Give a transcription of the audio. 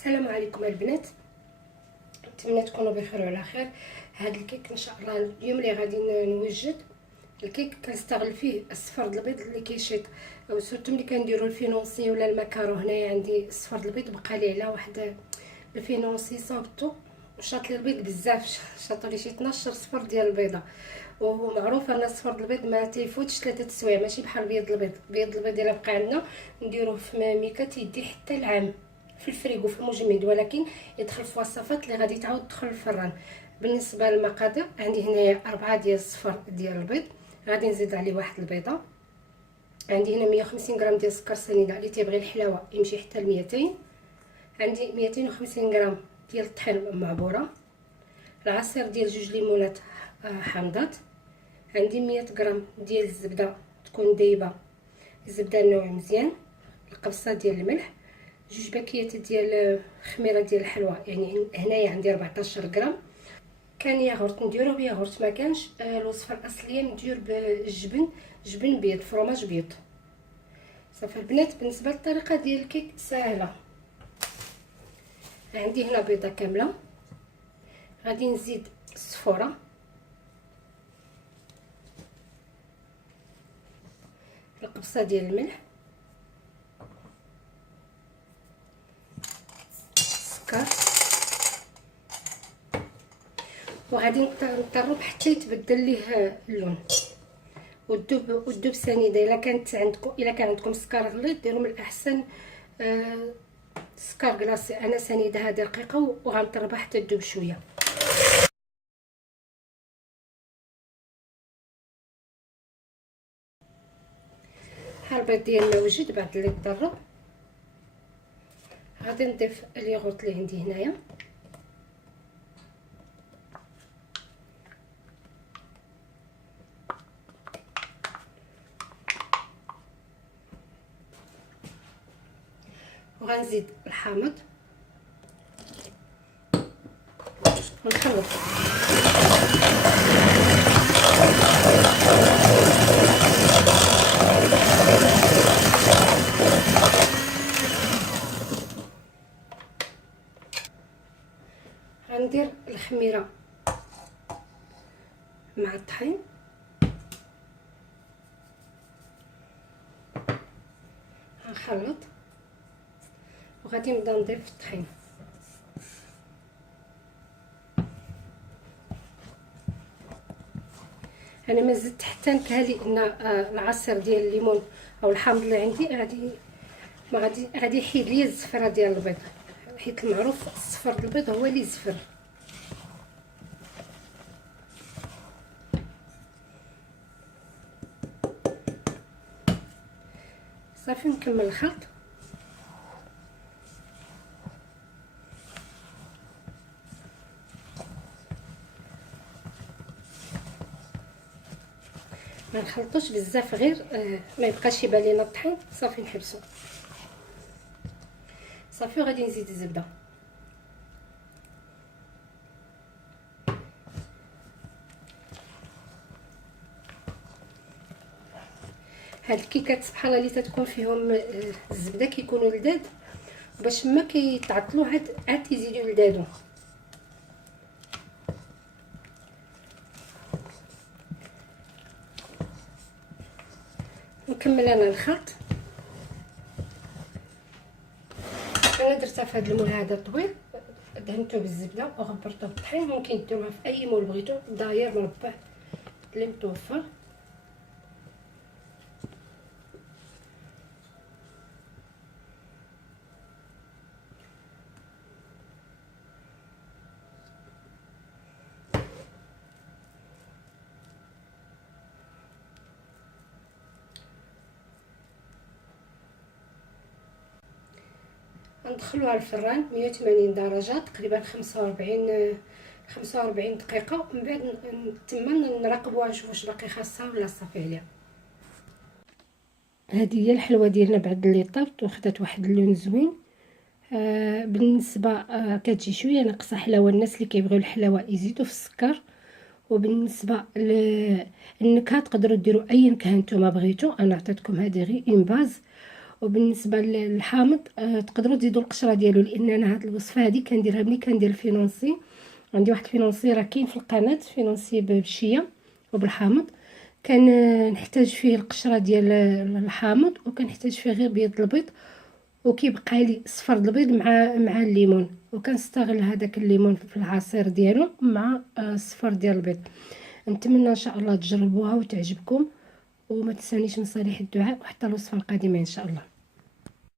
السلام عليكم البنات، نتمنى تكونوا بخير وعلى خير. هذا الكيك ان شاء الله اليوم اللي غادي نوجد الكيك كنستغل فيه الصفر البيض اللي كيشيط، سورتو ملي كنديروا الفينونسي ولا المكارو. هنايا عندي صفر البيض بقى لي على واحد الفينونسي صابتو وشاط لي البيض بزاف، شاطو لي شي 12 صفر ديال البيضه. ومعروف ان صفر البيض ما تيفوتش 3 سوايع، ماشي بحال بيض البيض. بيض البيض الا بقى عندنا نديروه في ميكا تيدي حتى العام في الفريغو في المجمد، ولكن يدخل في وصفات اللي غادي تعاود تدخل الفران. بالنسبه للمقادير عندي هنايا 4 ديال الصفر ديال البيض، غادي نزيد عليه واحد البيضه. عندي هنا 150 غرام ديال السكر سنيده، اللي تيبغي الحلاوه يمشي حتى ل 200. عندي 250 غرام ديال الطحين معبوره، العصير ديال 2 ليمونات حامضات. عندي 100 غرام ديال الزبده تكون دايبه، الزبده النوع مزيان، القبصه ديال الملح، 2 باكيات ديال خميره ديال الحلوى، يعني هنايا عندي 14 غرام. كان ياغورت نديروه بياغورت، ما كانش الوصفه الاصليه ندير بالجبن، جبن بيض، فرماج بيض. صافي البنات، بالنسبه للطريقه ديال الكيك سهله. عندي هنا بيضه كامله، غادي نزيد الصفوره، القبصه ديال الملح، السكر، وغادي نطرب حتى يتبدل ليه اللون والذوب سنيده. الا كان عندكم سكر غليظ ديروا من الاحسن سكر كلاصي. انا سنيده هذه رقيقه وغنطربها حتى تذوب شويه. ها البيض ديالنا وجد بعد اللي تضرب. غادي نضيف الياغورت اللي عندي هنايا، وغنزيد الحامض ونخلط. غندير الخميره مع الطحين، غنخلط وغادي نبدا نضيف الطحين. انا ما زدت حتى نكهه، لان العصير ديال الليمون او الحامض اللي عندي غادي يحيد لي الزفره ديال البيض، حيت المعروف الصفر البيض هو اللي زفر. صافي نكمل الخلط. ما نخلطوش بزاف، غير ما يبقاش يبان لينا الطحين. صافي نحبسو. صافي غادي نزيد الزبده، هاد الكيكات سبحان الله اللي تتكون فيهم الزبده كيكونوا لذاذ، باش ما كيتعطلوا عاد تيزيدوا لذاذو. نكمل انا الخلط. انا درتها في هذا المول هذا طويل، دهنته بالزبده وغبرته بالطحين. ممكن ديروها في اي مول بغيتو، داير مربع اللي متوفر. ندخلوها الفران 180 درجه تقريبا 45 دقيقه، ومن بعد تما نراقبوها نشوف واش باقي خاصها ولا صافي عليها. هذه هي الحلوه ديالنا بعد اللي طابت وخدات واحد اللون زوين. بالنسبه كتجي شويه ناقصه حلاوه، الناس اللي كيبغيو الحلاوه يزيدوا في السكر. وبالنسبه للنكهه تقدروا ديروا اي نكهه نتوما بغيتو، انا عطيتكم هذه غير اون باز. وبالنسبه للحامض تقدروا تزيدوا القشره ديالو، لان انا هاد الوصفه هذه كنديرها ملي كندير الفينونسي. عندي واحد الفينونسي راه كاين في القناه، فينونسي بالشيه وبالحامض، كان نحتاج فيه القشره ديال الحامض، وكنحتاج فيه غير بيض البيض، وكيبقى لي صفر البيض مع الليمون، وكنستغل هذاك الليمون في العصير ديالو مع الصفر ديال البيض. نتمنى ان شاء الله تجربوها وتعجبكم، وما تنسونيش من صالح الدعاء، وحتى الوصفه القادمه ان شاء الله.